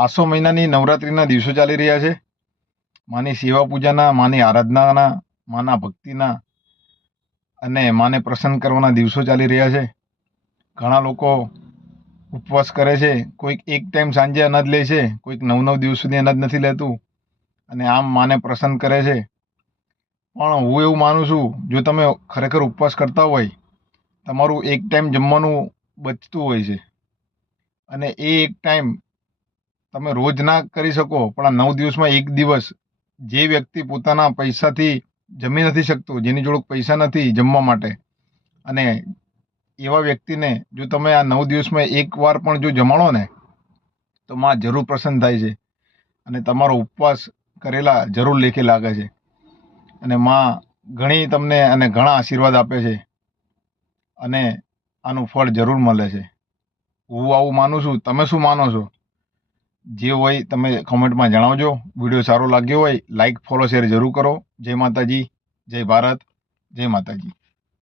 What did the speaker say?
આસો મહિનાની નવરાત્રિના દિવસો ચાલી રહ્યા છે. માની સેવા પૂજાના, માની આરાધનાના, માના ભક્તિના અને માને પ્રસન્ન કરવાના દિવસો ચાલી રહ્યા છે. ઘણા લોકો ઉપવાસ કરે છે. કોઈક એક ટાઈમ સાંજે અનાજ લે છે, કોઈક 9 દિવસ સુધી અનાજ નથી લેતું અને આમ માને પ્રસન્ન કરે છે. પણ હું એવું માનું છું, જો તમે ખરેખર ઉપવાસ કરતા હોય, તમારું એક ટાઈમ જમવાનું બચતું હોય છે અને એ એક ટાઈમ તમે રોજ ના કરી શકો, પણ આ 9 દિવસમાં એક દિવસ જે વ્યક્તિ પોતાના પૈસાથી જમી નથી શકતો, જેની જોડે પૈસા નથી જમવા માટે, અને એવા વ્યક્તિને જો તમે આ 9 દિવસમાં એક વાર પણ જો જમાડો ને, તો માં જરૂર પ્રસન્ન થાય છે અને તમારો ઉપવાસ કરેલા જરૂર લેખે લાગે છે. અને માં ઘણી તમને અને ઘણા આશીર્વાદ આપે છે અને આનું ફળ જરૂર મળે છે. હું આવું માનું છું. તમે શું માનો છો? જે હોય તમે કોમેન્ટમાં જણાવજો. વિડીયો સારો લાગ્યો હોય લાઈક, ફોલો, શેર જરૂર કરો. જય માતાજી, જય ભારત, જય માતાજી.